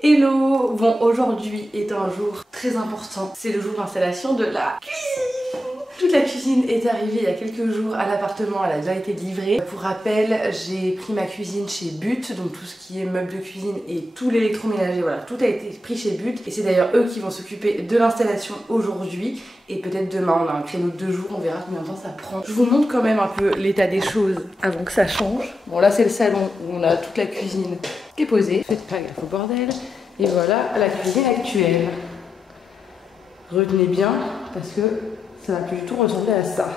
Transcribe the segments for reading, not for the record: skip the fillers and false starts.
Hello! Bon, aujourd'hui est un jour très important. C'est le jour d'installation de la cuisine. Toute la cuisine est arrivée il y a quelques jours à l'appartement, elle a déjà été livrée. Pour rappel, j'ai pris ma cuisine chez But, donc tout ce qui est meubles de cuisine et tout l'électroménager, voilà, tout a été pris chez But. Et c'est d'ailleurs eux qui vont s'occuper de l'installation aujourd'hui. Et peut-être demain, on a un créneau de 2 jours, on verra combien de temps ça prend. Je vous montre quand même un peu l'état des choses avant que ça change. Bon, là c'est le salon où on a toute la cuisine qui est posée. Faites pas gaffe au bordel. Et voilà la cuisine actuelle. Retenez bien parce que ça va plus du tout ressembler à ça.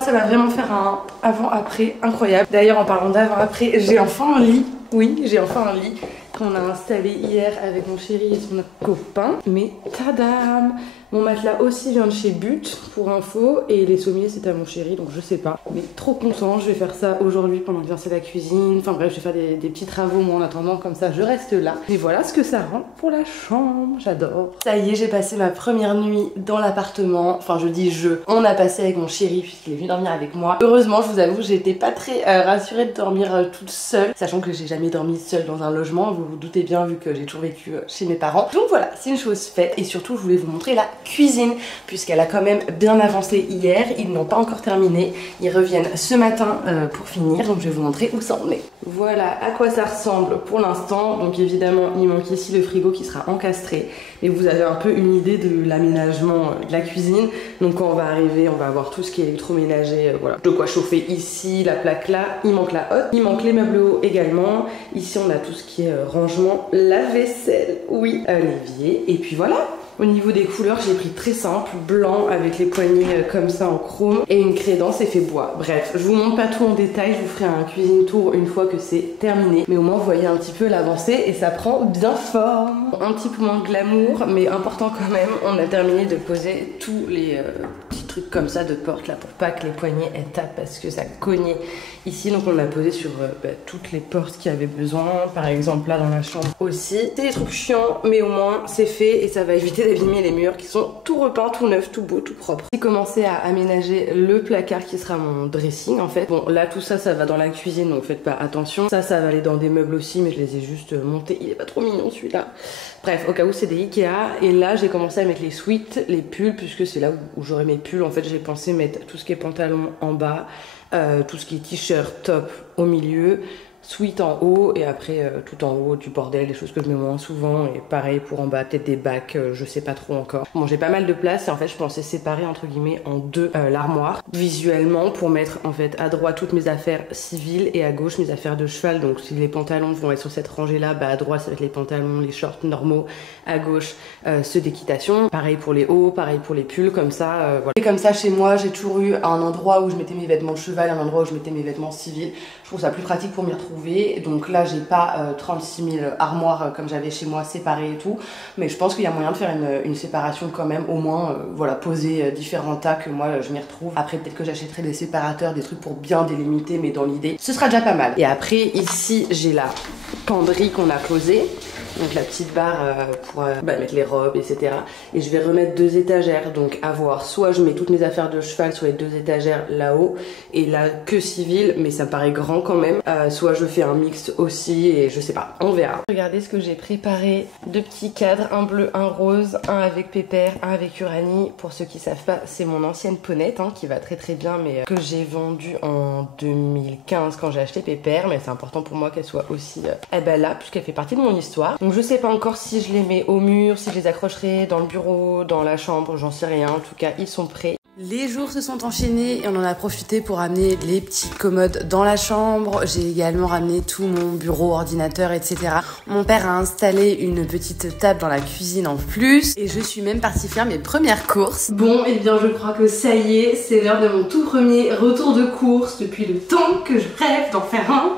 Ça va vraiment faire un avant-après incroyable. D'ailleurs, en parlant d'avant-après, j'ai enfin un lit. Oui, j'ai enfin un lit qu'on a installé hier avec mon chéri et son copain. Mais tadam! Mon matelas aussi vient de chez But pour info et les sommiers c'est à mon chéri donc je sais pas. Mais trop content, je vais faire ça aujourd'hui pendant que j'installe la cuisine. Enfin bref, je vais faire des petits travaux moi en attendant, comme ça je reste là. Et voilà ce que ça rend pour la chambre, j'adore. Ça y est, j'ai passé ma première nuit dans l'appartement. Enfin je dis on a passé avec mon chéri puisqu'il est venu dormir avec moi. Heureusement, je vous avoue, j'étais pas très rassurée de dormir toute seule. Sachant que j'ai jamais dormi seule dans un logement, vous vous doutez bien vu que j'ai toujours vécu chez mes parents. Donc voilà, c'est une chose faite et surtout je voulais vous montrer la cuisine puisqu'elle a quand même bien avancé hier. Ils n'ont pas encore terminé, ils reviennent ce matin pour finir, donc je vais vous montrer où ça en est. Voilà à quoi ça ressemble pour l'instant. Donc évidemment il manque ici le frigo qui sera encastré, mais vous avez un peu une idée de l'aménagement de la cuisine. Donc quand on va arriver, on va avoir tout ce qui est électroménager, voilà, de quoi chauffer ici, la plaque là, il manque la hotte, il manque les meubles hauts également. Ici on a tout ce qui est rangement, la vaisselle, oui, l'évier, et puis voilà. Au niveau des couleurs, j'ai pris très simple, blanc avec les poignées comme ça en chrome et une crédence effet bois. Bref, je vous montre pas tout en détail, je vous ferai un cuisine tour une fois que c'est terminé. Mais au moins vous voyez un petit peu l'avancée et ça prend bien forme. Un petit peu moins glamour, mais important quand même. On a terminé de poser tous les petits trucs comme ça de porte là pour pas que les poignées elles tapent parce que ça cognait ici. Donc on l'a posé sur toutes les portes qui avaient besoin. Par exemple là dans la chambre aussi. C'est des trucs chiants, mais au moins c'est fait et ça va éviter d'abîmer les murs qui sont tout repeints, tout neuf, tout beau, tout propre. J'ai commencé à aménager le placard qui sera mon dressing en fait. Bon là tout ça ça va dans la cuisine donc faites pas attention. Ça va aller dans des meubles aussi mais je les ai juste montés. Il est pas trop mignon celui-là. Bref, au cas où c'est des Ikea. Et là j'ai commencé à mettre les sweats, les pulls puisque c'est là où j'aurai mes pulls. En fait j'ai pensé mettre tout ce qui est pantalon en bas, tout ce qui est t-shirt, top au milieu, sweat en haut et après tout en haut du bordel, des choses que je mets moins souvent et pareil pour en bas, peut-être des bacs, je sais pas trop encore. Bon j'ai pas mal de place et en fait je pensais séparer entre guillemets en deux l'armoire visuellement pour mettre en fait à droite toutes mes affaires civiles et à gauche mes affaires de cheval. Donc si les pantalons vont être sur cette rangée là, à droite ça va être les pantalons, les shorts normaux, à gauche ceux d'équitation. Pareil pour les hauts, pareil pour les pulls, comme ça voilà. Et comme ça chez moi j'ai toujours eu un endroit où je mettais mes vêtements de cheval, un endroit où je mettais mes vêtements civils. Je trouve ça plus pratique pour m'y retrouver. Donc là j'ai pas 36 000 armoires comme j'avais chez moi séparées et tout, mais je pense qu'il y a moyen de faire une séparation quand même, au moins voilà, poser différents tas que moi je m'y retrouve. Après peut-être que j'achèterai des séparateurs, des trucs pour bien délimiter, mais dans l'idée ce sera déjà pas mal. Et après ici j'ai la penderie qu'on a posée, donc la petite barre pour mettre les robes etc. Et je vais remettre 2 étagères, donc à voir, soit je mets toutes mes affaires de cheval sur les 2 étagères là-haut et là que civil, mais ça me paraît grand quand même, soit je fais un mix aussi et je sais pas, on verra. Regardez ce que j'ai préparé, 2 petits cadres, un bleu, un rose, un avec Pépère, un avec Uranie. Pour ceux qui savent pas, c'est mon ancienne ponette qui va très très bien, mais que j'ai vendue en 2015 quand j'ai acheté Pépère, mais c'est important pour moi qu'elle soit aussi là puisqu'elle fait partie de mon histoire. Donc je sais pas encore si je les mets au mur, si je les accrocherai dans le bureau, dans la chambre, j'en sais rien. En tout cas, ils sont prêts. Les jours se sont enchaînés et on en a profité pour amener les petites commodes dans la chambre. J'ai également ramené tout mon bureau, ordinateur, etc. Mon père a installé une petite table dans la cuisine en plus et je suis même partie faire mes premières courses. Bon, et bien je crois que ça y est, c'est l'heure de mon tout premier retour de course depuis le temps que je rêve d'en faire un.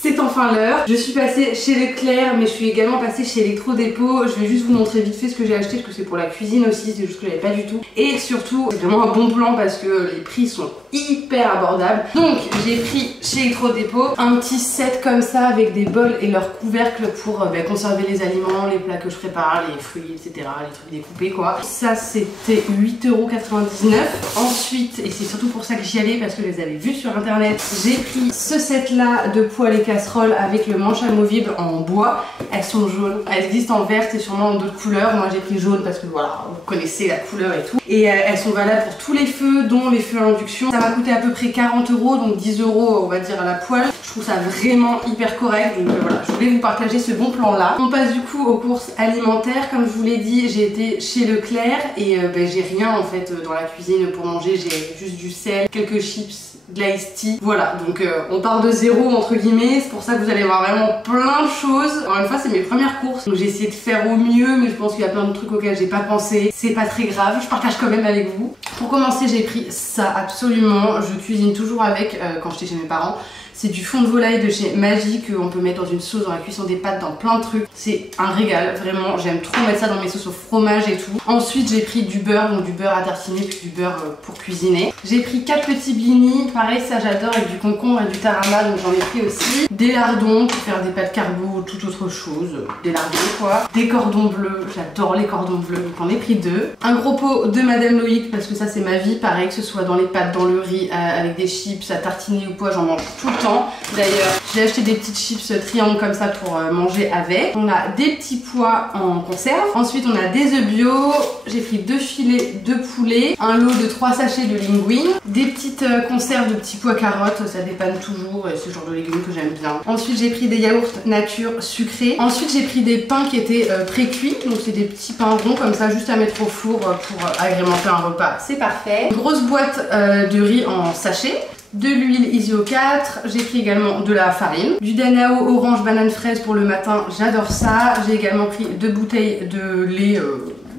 C'est enfin l'heure. Je suis passée chez Leclerc, mais je suis également passée chez Electro-Dépôt. Je vais juste vous montrer vite fait ce que j'ai acheté, parce que c'est pour la cuisine aussi, c'est juste que j'avais pas du tout. Et surtout, c'est vraiment un bon plan parce que les prix sont hyper abordable. Donc j'ai pris chez Electrodépôt un petit set comme ça avec des bols et leurs couvercles pour conserver les aliments, les plats que je prépare, les fruits, etc. Les trucs découpés quoi. Ça c'était 8,99 €. Ensuite, et c'est surtout pour ça que j'y allais parce que je les avais vus sur internet, j'ai pris ce set là de poêles et casseroles avec le manche amovible en bois. Elles sont jaunes, elles existent en verte et sûrement en d'autres couleurs. Moi j'ai pris jaune parce que voilà, vous connaissez la couleur et tout. Et elles sont valables pour tous les feux, dont les feux à induction. Ça m'a coûté à peu près 40 €, donc 10 € on va dire à la poêle. Je trouve ça vraiment hyper correct, donc voilà, je voulais vous partager ce bon plan là. On passe du coup aux courses alimentaires. Comme je vous l'ai dit, j'ai été chez Leclerc et j'ai rien en fait dans la cuisine pour manger. J'ai juste du sel, quelques chips, de l'ice tea. Voilà, donc on part de zéro entre guillemets. C'est pour ça que vous allez voir vraiment plein de choses. Encore une fois, c'est mes premières courses, donc j'ai essayé de faire au mieux, mais je pense qu'il y a plein de trucs auxquels j'ai pas pensé. C'est pas très grave, je partage quand même avec vous. Pour commencer, j'ai pris ça absolument. Je cuisine toujours avec quand j'étais chez mes parents. C'est du fond de volaille de chez Maggi qu'on peut mettre dans une sauce, dans la cuisson des pâtes, dans plein de trucs. C'est un régal, vraiment. J'aime trop mettre ça dans mes sauces au fromage et tout. Ensuite, j'ai pris du beurre, donc du beurre à tartiner, puis du beurre pour cuisiner. J'ai pris 4 petits blinis. Pareil, ça j'adore, avec du concombre et du tarama, donc j'en ai pris aussi. Des lardons pour faire des pâtes carbo ou toute autre chose. Des lardons quoi. Des cordons bleus, j'adore les cordons bleus, donc j'en ai pris 2. Un gros pot de Madame Loïc, parce que ça c'est ma vie. Pareil, que ce soit dans les pâtes, dans le riz, avec des chips, à tartiner ou quoi, j'en mange tout le temps. D'ailleurs, j'ai acheté des petites chips triangles comme ça pour manger avec. On a des petits pois en conserve. Ensuite, on a des œufs bio. J'ai pris 2 filets de poulet, un lot de 3 sachets de linguine, des petites conserves de petits pois carottes, ça dépanne toujours et c'est le genre de légumes que j'aime bien. Ensuite, j'ai pris des yaourts nature sucrés. Ensuite, j'ai pris des pains qui étaient pré-cuits. Donc, c'est des petits pains ronds comme ça, juste à mettre au four pour agrémenter un repas. C'est parfait. Une grosse boîte de riz en sachet. De l'huile Isio 4, j'ai pris également de la farine, du Danao orange banane fraise pour le matin, j'adore ça. J'ai également pris 2 bouteilles de lait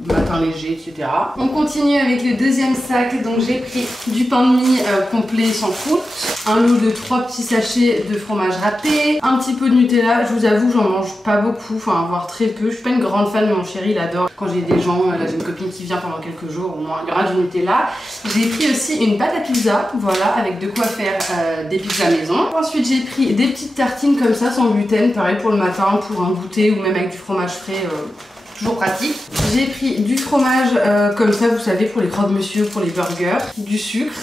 matin léger, etc. On continue avec le deuxième sac, donc j'ai pris du pain de mie complet sans croûte, un lot de 3 petits sachets de fromage râpé, un petit peu de Nutella. Je vous avoue, j'en mange pas beaucoup, enfin voire très peu. Je suis pas une grande fan, mais mon chéri il adore. Quand j'ai des gens, là j'ai une copine qui vient pendant quelques jours, au moins il y aura du Nutella. J'ai pris aussi une pâte à pizza, voilà, avec de quoi faire des pizzas maison. Ensuite j'ai pris des petites tartines comme ça, sans gluten, pareil pour le matin, pour un goûter ou même avec du fromage frais. Toujours pratique. J'ai pris du fromage comme ça, vous savez, pour les croque-monsieur, pour les burgers, du sucre,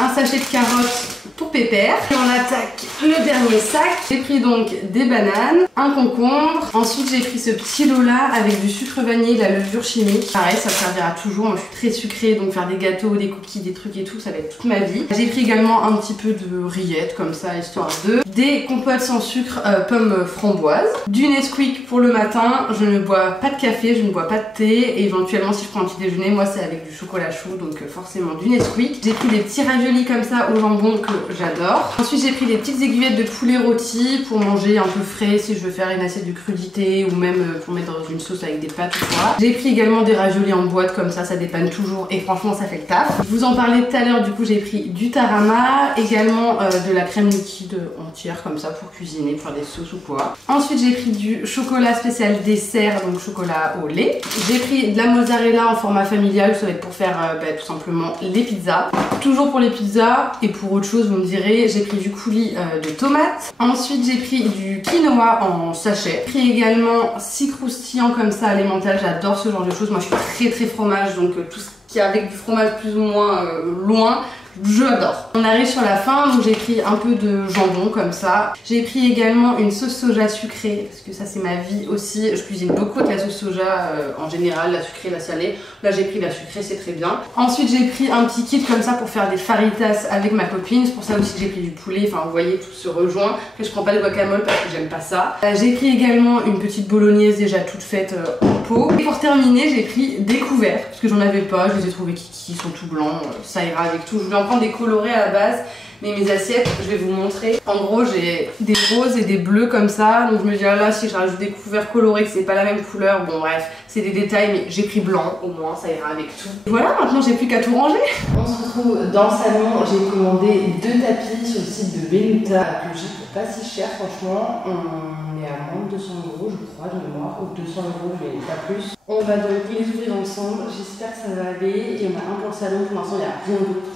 un sachet de carottes pour Pépère. Et on attaque le dernier sac. J'ai pris donc des bananes, un concombre. Ensuite j'ai pris ce petit lot là avec du sucre vanillé, de la levure chimique. Pareil, ça servira toujours. Moi je suis très sucrée, donc faire des gâteaux, des cookies, des trucs et tout, ça va être toute ma vie. J'ai pris également un petit peu de rillettes comme ça, histoire de. Des compotes sans sucre, pommes framboises. Du Nesquik pour le matin. Je ne bois pas de café, je ne bois pas de thé. Et éventuellement si je prends un petit déjeuner, moi c'est avec du chocolat chaud, donc forcément du Nesquik. J'ai pris des petits raviolis comme ça au jambon que j'adore. Ensuite j'ai pris des petites aiguillettes de poulet rôti pour manger un peu frais si je veux faire une assiette de crudité ou même pour mettre dans une sauce avec des pâtes ou quoi. J'ai pris également des raviolis en boîte comme ça dépanne toujours et franchement ça fait le taf. Je vous en parlais tout à l'heure, du coup j'ai pris du tarama, également de la crème liquide entière comme ça pour cuisiner, pour faire des sauces ou quoi. Ensuite j'ai pris du chocolat spécial dessert, donc chocolat au lait. J'ai pris de la mozzarella en format familial, ça va être pour faire tout simplement les pizzas. Toujours pour les pizzas et pour autre chose vous me direz, j'ai pris du coulis de tomates. Ensuite j'ai pris du quinoa en sachet. J'ai pris également 6 croustillants comme ça à l'emmental, j'adore ce genre de choses. Moi je suis très fromage, donc tout ce qui est avec du fromage plus ou moins loin, j'adore. On arrive sur la fin, donc j'ai pris un peu de jambon comme ça. J'ai pris également une sauce soja sucrée, parce que ça c'est ma vie aussi. Je cuisine beaucoup avec la sauce soja en général, la sucrée, la salée. Là j'ai pris la sucrée, c'est très bien. Ensuite j'ai pris un petit kit comme ça pour faire des faritas avec ma copine. C'est pour ça aussi que j'ai pris du poulet, enfin vous voyez, tout se rejoint. Après je prends pas de guacamole parce que j'aime pas ça. J'ai pris également une petite bolognaise déjà toute faite en pot. Et pour terminer j'ai pris des couverts, parce que j'en avais pas, je les ai trouvés kiki, ils sont tout blancs, ça ira avec tout. Je voulais en prendre des colorés à la base, mais mes assiettes, je vais vous montrer. En gros, j'ai des roses et des bleus comme ça, donc je me dis ah là, si je rajoute des couverts colorés, que c'est pas la même couleur, bon bref, c'est des détails, mais j'ai pris blanc, au moins ça ira avec tout. Voilà, maintenant j'ai plus qu'à tout ranger. On se retrouve dans le salon, j'ai commandé 2 tapis sur le site de Benuta, que j'ai pour pas si cher franchement. On est à moins de 200 €, je crois, de mémoire, ou 200 €, mais pas plus. On va donc les ouvrir ensemble, j'espère que ça va aller. Et on a un pour le salon, pour l'instant il n'y a rien d'autre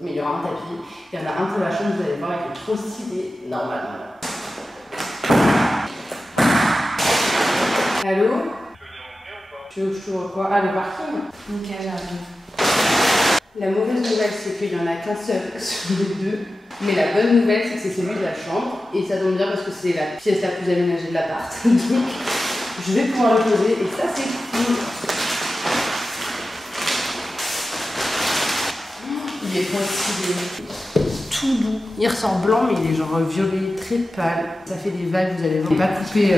mais il y aura un tapis. Il y en a un pour la chambre, vous allez voir, il est trop stylé, normalement. Allô? Tu veux que je t'ouvre quoi? Ah, le parking? Ok, j'arrive. La mauvaise nouvelle, c'est qu'il n'y en a qu'un seul sur les deux. Mais la bonne nouvelle, c'est que c'est celui de la chambre. Et ça tombe bien parce que c'est la pièce la plus aménagée de l'appart. Donc, je vais pouvoir le poser. Et ça, c'est cool. Il est trop stylé. Tout doux. Il ressort blanc, mais il est genre violet, très pâle. Ça fait des vagues, vous allez voir. Pas coupé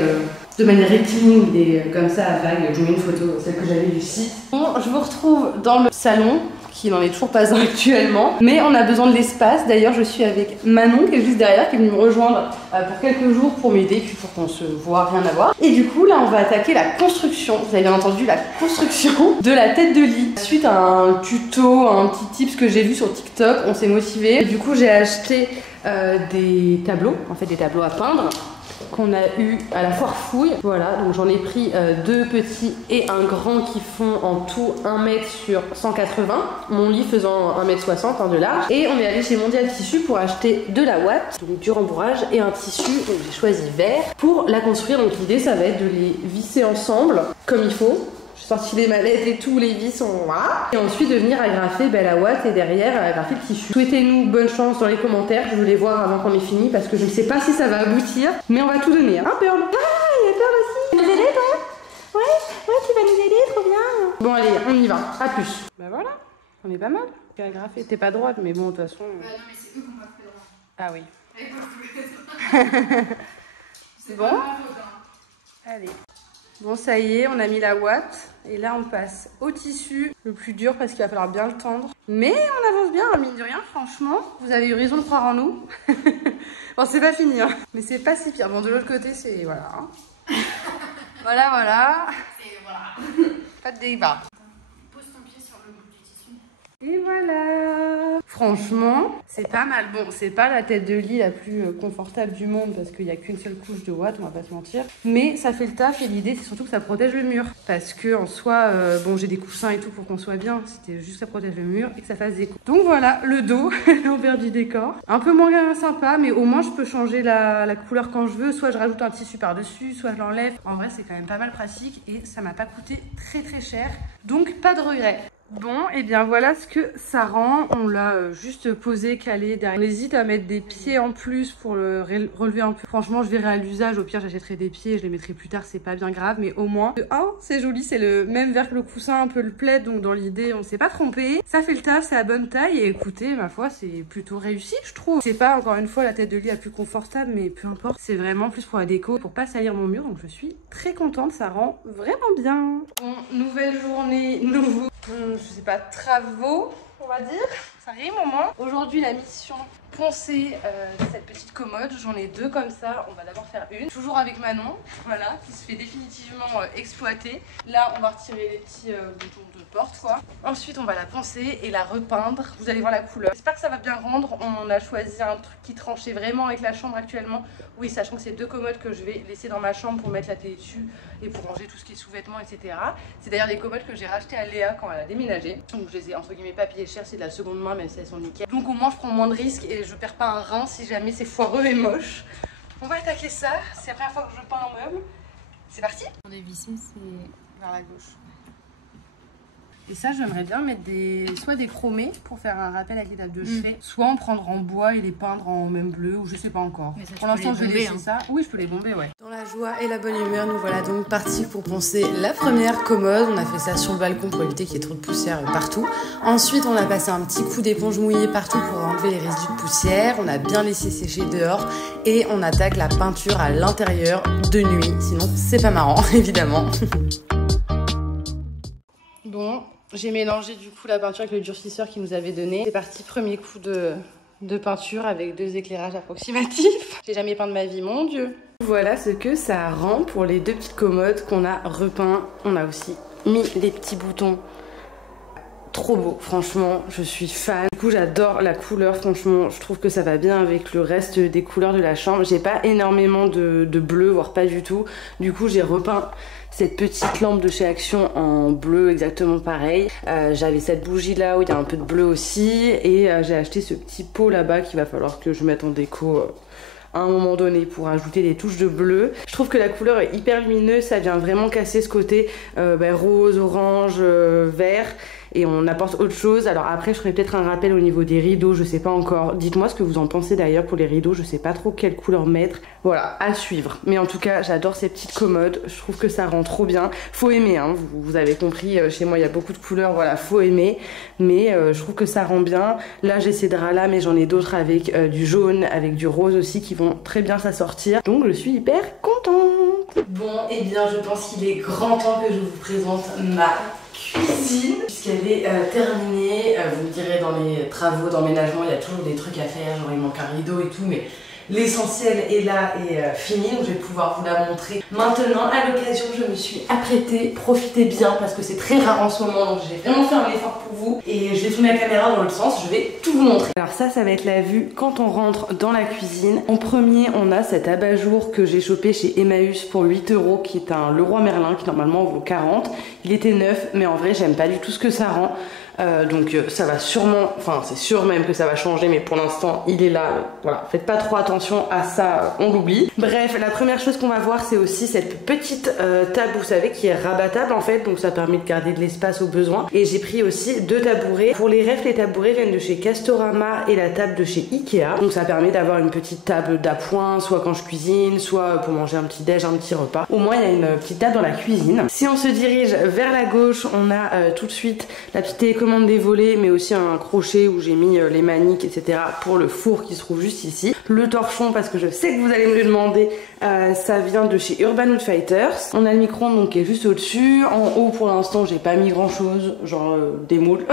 de manière rectiligne, il est comme ça à vagues. Je vous mets une photo, celle que j'avais du site. Bon, je vous retrouve dans le salon, qui n'en est toujours pas un actuellement. Mais on a besoin de l'espace. D'ailleurs, je suis avec Manon, qui est juste derrière, qui est venue me rejoindre pour quelques jours pour m'aider, puis pour qu'on se voit, rien à voir. Et du coup, là, on va attaquer la construction. Vous avez bien entendu la construction de la tête de lit. Suite à un tuto, un petit tips que j'ai vu sur TikTok, on s'est motivé. Du coup, j'ai acheté des tableaux, en fait des tableaux à peindre qu'on a eu à la foire fouille. Voilà, donc j'en ai pris deux petits et un grand qui font en tout 1 m sur 180. Mon lit faisant 1 m 60 de large. Et on est allé chez Mondial Tissu pour acheter de la ouate, donc du rembourrage et un tissu. Donc j'ai choisi vert pour la construire. Donc l'idée, ça va être de les visser ensemble comme il faut. J'ai sorti les mallettes et tout, les vis sont voilà. Et ensuite de venir agrafer la ouate et derrière agrafer le tissu. Souhaitez-nous bonne chance dans les commentaires, je voulais voir avant qu'on ait fini parce que je ne sais pas si ça va aboutir, mais on va tout donner. Hein, Pearl? Ah, il y a Pearl aussi. Tu vas nous aider, toi? Ouais, tu vas nous aider, trop bien. Bon, allez, on y va, à plus. Bah voilà, on est pas mal. Tu as agrafé, t'es pas droite, mais bon, de toute façon. Bah non, mais c'est eux qui ont pas fait droit. Ah oui. C'est bon. pas ma faute, hein. Allez. Bon, ça y est, on a mis la ouate. Et là, on passe au tissu. Le plus dur parce qu'il va falloir bien le tendre. Mais on avance bien, hein, mine de rien, franchement. Vous avez eu raison de croire en nous. Bon, c'est pas fini, hein. Mais c'est pas si pire. Bon, de l'autre côté, c'est... Voilà. Hein. voilà, voilà. Et voilà. Pas de débat. Pose ton pied sur le bout du tissu. Et voilà. Franchement, c'est pas mal. Bon, c'est pas la tête de lit la plus confortable du monde parce qu'il n'y a qu'une seule couche de ouate, on va pas se mentir. Mais ça fait le taf et l'idée, c'est surtout que ça protège le mur. Parce que en soi, bon, j'ai des coussins et tout pour qu'on soit bien. C'était juste que ça protège le mur et que ça fasse des coups. Donc voilà, le dos, l'envers du décor. Un peu moins sympa, mais au moins je peux changer la couleur quand je veux. Soit je rajoute un tissu par-dessus, soit je l'enlève. En vrai, c'est quand même pas mal pratique et ça m'a pas coûté très cher. Donc pas de regret. Bon, et bien voilà ce que ça rend. On l'a juste posé, calé derrière. On hésite à mettre des pieds en plus pour le relever un peu. Franchement, je verrai à l'usage. Au pire, j'achèterai des pieds, je les mettrai plus tard, c'est pas bien grave. Mais au moins, de 1, c'est joli, c'est le même vert que le coussin, un peu le plaid. Donc dans l'idée, on s'est pas trompé. Ça fait le taf, c'est la bonne taille. Et écoutez, ma foi, c'est plutôt réussi, je trouve. C'est pas, encore une fois, la tête de lit la plus confortable, mais peu importe. C'est vraiment plus pour la déco, pour pas salir mon mur. Donc je suis très contente, ça rend vraiment bien. Bon, nouvelle journée, nouveau... je sais pas, travaux, on va dire. Ça rime au moins. Aujourd'hui, la mission, poncer cette petite commode. J'en ai deux comme ça. On va d'abord faire une. Toujours avec Manon, voilà, qui se fait définitivement exploiter. Là, on va retirer les petits boutons de porte, quoi. Ensuite, on va la poncer et la repeindre. Vous allez voir la couleur. J'espère que ça va bien rendre. On a choisi un truc qui tranchait vraiment avec la chambre actuellement. Oui, sachant que c'est deux commodes que je vais laisser dans ma chambre pour mettre la télé dessus et pour ranger tout ce qui est sous-vêtements, etc. C'est d'ailleurs des commodes que j'ai rachetées à Léa quand elle a déménagé. Donc je les ai entre guillemets pas payées cher, c'est de la seconde main, même si elles sont nickel. Donc au moins je prends moins de risques et je perds pas un rein si jamais c'est foireux et moche. On va attaquer ça. C'est la première fois que je peins un meuble. C'est parti. Pour les visser, c'est vers la gauche. Et ça, j'aimerais bien mettre soit des chromés pour faire un rappel avec les dates de chevet, soit en prendre en bois et les peindre en même bleu, ou je sais pas encore. Mais ça, pour l'instant, je vais laisser ça. Oui, je peux les bomber, ouais. Dans la joie et la bonne humeur, nous voilà donc partis pour poncer la première commode. On a fait ça sur le balcon pour éviter qu'il y ait trop de poussière partout. Ensuite, on a passé un petit coup d'éponge mouillée partout pour enlever les résidus de poussière. On a bien laissé sécher dehors et on attaque la peinture à l'intérieur de nuit. Sinon, c'est pas marrant, évidemment. Bon. J'ai mélangé du coup la peinture avec le durcisseur qu'il nous avait donné. C'est parti, premier coup de peinture avec 2 éclairages approximatifs. J'ai jamais peint de ma vie, mon Dieu. Voilà ce que ça rend pour les 2 petites commodes qu'on a repeint. On a aussi mis les petits boutons trop beau, franchement, je suis fan. Du coup, j'adore la couleur, franchement, je trouve que ça va bien avec le reste des couleurs de la chambre. J'ai pas énormément de bleu, voire pas du tout. Du coup, j'ai repeint cette petite lampe de chez Action en bleu exactement pareil. J'avais cette bougie là où il y a un peu de bleu aussi. Et j'ai acheté ce petit pot là-bas qu'il va falloir que je mette en déco à un moment donné pour ajouter des touches de bleu. Je trouve que la couleur est hyper lumineuse, ça vient vraiment casser ce côté rose, orange, vert. Et on apporte autre chose. Alors après je ferai peut-être un rappel au niveau des rideaux, je sais pas encore. Dites-moi ce que vous en pensez d'ailleurs pour les rideaux, je sais pas trop quelle couleur mettre. Voilà, à suivre. Mais en tout cas j'adore ces petites commodes, je trouve que ça rend trop bien. Faut aimer, hein, vous avez compris, chez moi il y a beaucoup de couleurs, voilà, faut aimer. Mais je trouve que ça rend bien. Là j'ai ces draps là, mais j'en ai d'autres avec du jaune, avec du rose aussi qui vont très bien s'assortir. Donc je suis hyper contente. Bon, et bien je pense qu'il est grand temps que je vous présente ma cuisine puisqu'elle est terminée. Vous me direz, dans les travaux d'emménagement il y a toujours des trucs à faire, genre il manque un rideau et tout, mais l'essentiel est là et fini, donc je vais pouvoir vous la montrer maintenant. À l'occasion, je me suis apprêtée, profitez bien parce que c'est très rare en ce moment, donc j'ai vraiment fait un effort pour vous et je vais tourner la caméra dans l'autre sens, je vais tout vous montrer. Alors ça va être la vue quand on rentre dans la cuisine. En premier, on a cet abat-jour que j'ai chopé chez Emmaüs pour 8 € qui est un Leroy Merlin qui normalement vaut 40. Il était neuf, mais en vrai j'aime pas du tout ce que ça rend. Donc ça va sûrement, enfin c'est sûr même que ça va changer, mais pour l'instant il est là, voilà, faites pas trop attention à ça, on l'oublie. Bref, la première chose qu'on va voir c'est aussi cette petite table, vous savez, qui est rabattable en fait, donc ça permet de garder de l'espace au besoin. Et j'ai pris aussi 2 tabourets. Pour les refs, les tabourets viennent de chez Castorama et la table de chez Ikea, donc ça permet d'avoir une petite table d'appoint, soit quand je cuisine, soit pour manger un petit déj, un petit repas. Au moins il y a une petite table dans la cuisine. Si on se dirige vers la gauche, on a tout de suite la petite télécommande des volets, mais aussi un crochet où j'ai mis les maniques, etc. pour le four qui se trouve juste ici. Le torchon, parce que je sais que vous allez me le demander, ça vient de chez Urban Outfitters. On a le micro-ondes donc qui est juste au-dessus. En haut pour l'instant j'ai pas mis grand chose, genre des moules.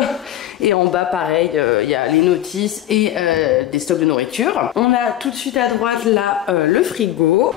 Et en bas pareil, il y a les notices et des stocks de nourriture. On a tout de suite à droite là le frigo.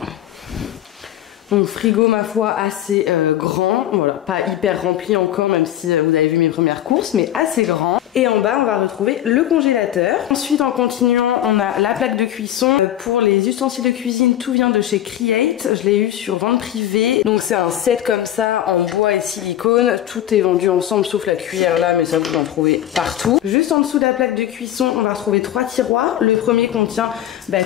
Donc frigo ma foi assez grand, voilà, pas hyper rempli encore même si vous avez vu mes premières courses, mais assez grand. Et en bas on va retrouver le congélateur. Ensuite en continuant on a la plaque de cuisson. Pour les ustensiles de cuisine tout vient de chez Create, je l'ai eu sur vente privée. Donc c'est un set comme ça en bois et silicone, tout est vendu ensemble sauf la cuillère là, mais ça vous en trouvez partout. Juste en dessous de la plaque de cuisson on va retrouver 3 tiroirs. Le premier contient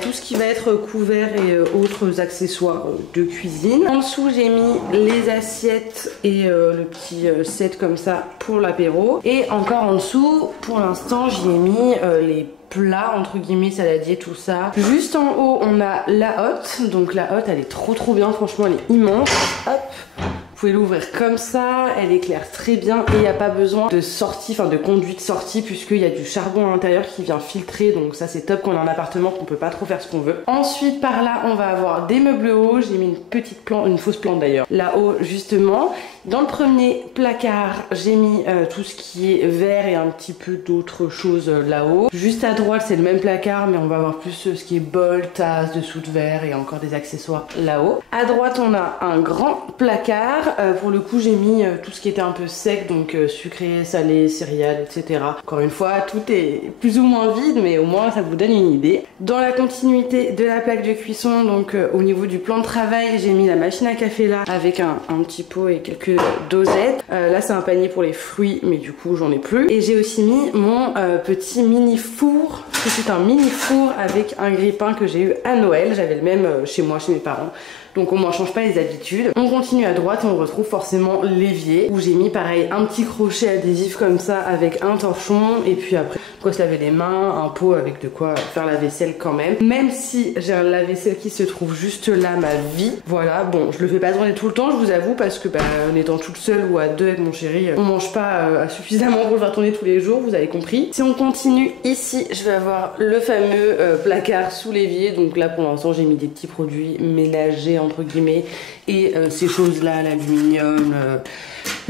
tout ce qui va être couvert et autres accessoires de cuisine. En dessous j'ai mis les assiettes et le petit set comme ça pour l'apéro. Et encore en dessous pour l'instant j'y ai mis les plats entre guillemets, saladier, tout ça. Juste en haut on a la hotte. Donc la hotte elle est trop bien, franchement elle est immense. Hop, vous pouvez l'ouvrir comme ça, elle éclaire très bien et il n'y a pas besoin de sortie, enfin de conduite sortie, puisqu'il y a du charbon à l'intérieur qui vient filtrer, donc ça c'est top quand on a un appartement qu'on peut pas trop faire ce qu'on veut. Ensuite par là on va avoir des meubles hauts, j'ai mis une petite plante, une fausse plante d'ailleurs, là-haut justement. Dans le premier placard j'ai mis tout ce qui est verre et un petit peu d'autres choses là-haut. Juste à droite c'est le même placard mais on va avoir plus ce qui est bol, tasse, dessous de verre et encore des accessoires là-haut. À droite on a un grand placard. Pour le coup j'ai mis tout ce qui était un peu sec, donc sucré, salé, céréales, etc. Encore une fois tout est plus ou moins vide, mais au moins ça vous donne une idée. Dans la continuité de la plaque de cuisson, donc au niveau du plan de travail, j'ai mis la machine à café là avec un petit pot et quelques dosettes. Là c'est un panier pour les fruits, mais du coup j'en ai plus. Et j'ai aussi mis mon petit mini four. C'est un mini four avec un grille-pain que j'ai eu à Noël. J'avais le même chez moi, chez mes parents. Donc au moins on change pas les habitudes. On continue à droite, on retrouve forcément l'évier où j'ai mis pareil un petit crochet adhésif comme ça avec un torchon, et puis après quoi se laver les mains, un pot avec de quoi faire la vaisselle quand même. Même si j'ai un lave-vaisselle qui se trouve juste là, ma vie. Voilà, bon je le fais pas tourner tout le temps je vous avoue, parce que en étant toute seule ou à deux avec mon chéri, on mange pas suffisamment pour le faire tourner tous les jours, vous avez compris. Si on continue ici, je vais avoir le fameux placard sous l'évier. Donc là pour l'instant j'ai mis des petits produits ménagers entre guillemets et ces choses là, l'aluminium,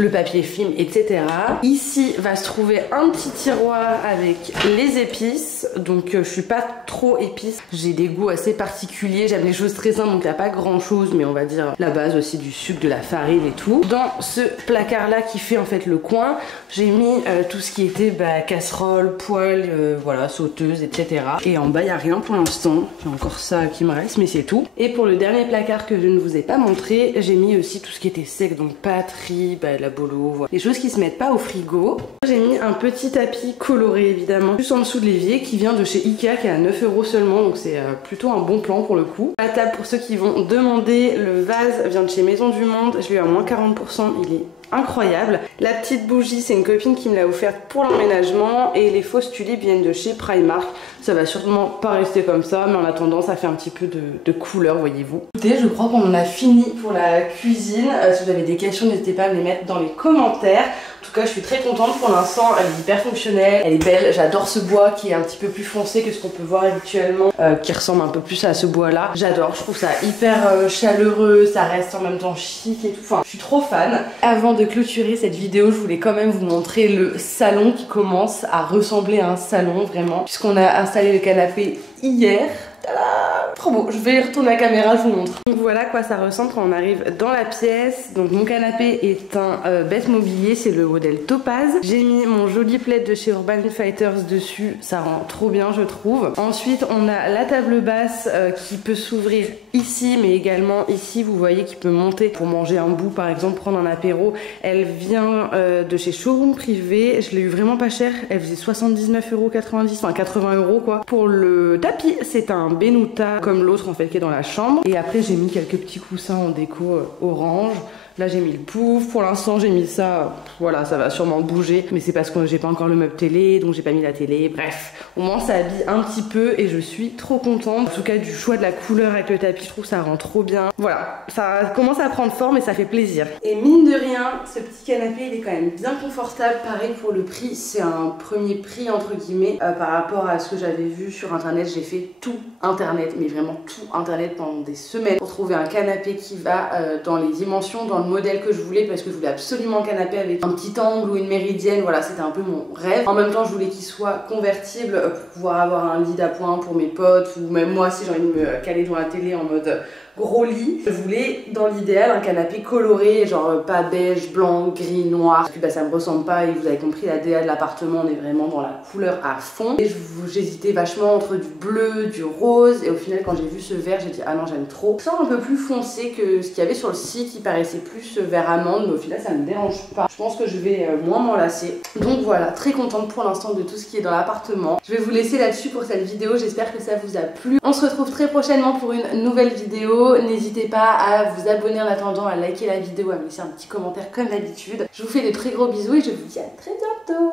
le papier film, etc. Ici va se trouver un petit tiroir avec les épices. Donc je suis pas trop épice. J'ai des goûts assez particuliers. J'aime les choses très simples, donc il n'y a pas grand chose, mais on va dire la base aussi, du sucre, de la farine et tout. Dans ce placard là qui fait en fait le coin, j'ai mis tout ce qui était casserole, poêle, voilà, sauteuse, etc. Et en bas il n'y a rien pour l'instant. J'ai encore ça qui me reste, mais c'est tout. Et pour le dernier placard que je ne vous ai pas montré, j'ai mis aussi tout ce qui était sec, donc pâtes, riz, la bolo, voilà. Les choses qui se mettent pas au frigo. J'ai mis un petit tapis coloré évidemment juste en dessous de l'évier qui vient de chez Ikea, qui est à 9 € seulement, donc c'est plutôt un bon plan pour le coup. La table, pour ceux qui vont demander, le vase vient de chez Maison du Monde, je l'ai eu à moins 40%, il est incroyable. La petite bougie, c'est une copine qui me l'a offerte pour l'emménagement, et les fausses tulipes viennent de chez Primark. Ça va sûrement pas rester comme ça, mais en attendant ça fait un petit peu de couleur, voyez-vous. Écoutez, je crois qu'on en a fini pour la cuisine. Si vous avez des questions, n'hésitez pas à me les mettre dans les commentaires. En tout cas, je suis très contente pour l'instant, elle est hyper fonctionnelle, elle est belle. J'adore ce bois qui est un petit peu plus foncé que ce qu'on peut voir habituellement, qui ressemble un peu plus à ce bois là. J'adore, je trouve ça hyper chaleureux, ça reste en même temps chic et tout. Enfin, je suis trop fan. Avant de clôturer cette vidéo, je voulais quand même vous montrer le salon qui commence à ressembler à un salon vraiment, puisqu'on a installé le canapé hier. Tada, trop beau, je vais retourner la caméra, je vous montre. Donc voilà à quoi ça ressemble quand on arrive dans la pièce. Donc mon canapé est un bête mobilier, c'est le modèle Topaz. J'ai mis mon joli plaid de chez Urban Fighters dessus, ça rend trop bien je trouve. Ensuite on a la table basse qui peut s'ouvrir ici, mais également ici, vous voyez, qui peut monter pour manger un bout par exemple, prendre un apéro. Elle vient de chez Showroom Privé, je l'ai eu vraiment pas cher, elle faisait 79,90 €, enfin 80 € quoi. Pour le tapis, c'est un Benuta comme l'autre en fait qui est dans la chambre. Et après j'ai mis quelques petits coussins en déco orange. Là j'ai mis le pouf, pour l'instant j'ai mis ça, voilà, ça va sûrement bouger, mais c'est parce que j'ai pas encore le meuble télé, donc j'ai pas mis la télé, bref. Au moins ça habille un petit peu et je suis trop contente. En tout cas du choix de la couleur avec le tapis, je trouve ça rend trop bien. Voilà, ça commence à prendre forme et ça fait plaisir. Et mine de rien, ce petit canapé il est quand même bien confortable. Pareil pour le prix, c'est un premier prix entre guillemets par rapport à ce que j'avais vu sur internet. J'ai fait tout internet, mais vraiment tout internet pendant des semaines pour trouver un canapé qui va dans les dimensions, dans le modèle que je voulais, parce que je voulais absolument un canapé avec un petit angle ou une méridienne. Voilà, c'était un peu mon rêve. En même temps je voulais qu'il soit convertible pour pouvoir avoir un lit d'appoint pour mes potes, ou même moi si j'ai envie de me caler devant la télé en mode gros lit. Je voulais dans l'idéal un canapé coloré, genre pas beige, blanc, gris, noir, parce que ça me ressemble pas, et vous avez compris, la DA de l'appartement, on est vraiment dans la couleur à fond. Et j'hésitais vachement entre du bleu, du rose, et au final quand j'ai vu ce vert, j'ai dit ah non, j'aime trop. Ça un peu plus foncé que ce qu'il y avait sur le site, qui paraissait plus vert amande, mais au final ça me dérange pas. Je pense que je vais moins m'en lasser. Donc voilà, très contente pour l'instant de tout ce qui est dans l'appartement. Je vais vous laisser là-dessus pour cette vidéo, j'espère que ça vous a plu. On se retrouve très prochainement pour une nouvelle vidéo. N'hésitez pas à vous abonner en attendant, à liker la vidéo, à me laisser un petit commentaire comme d'habitude. Je vous fais de très gros bisous et je vous dis à très bientôt.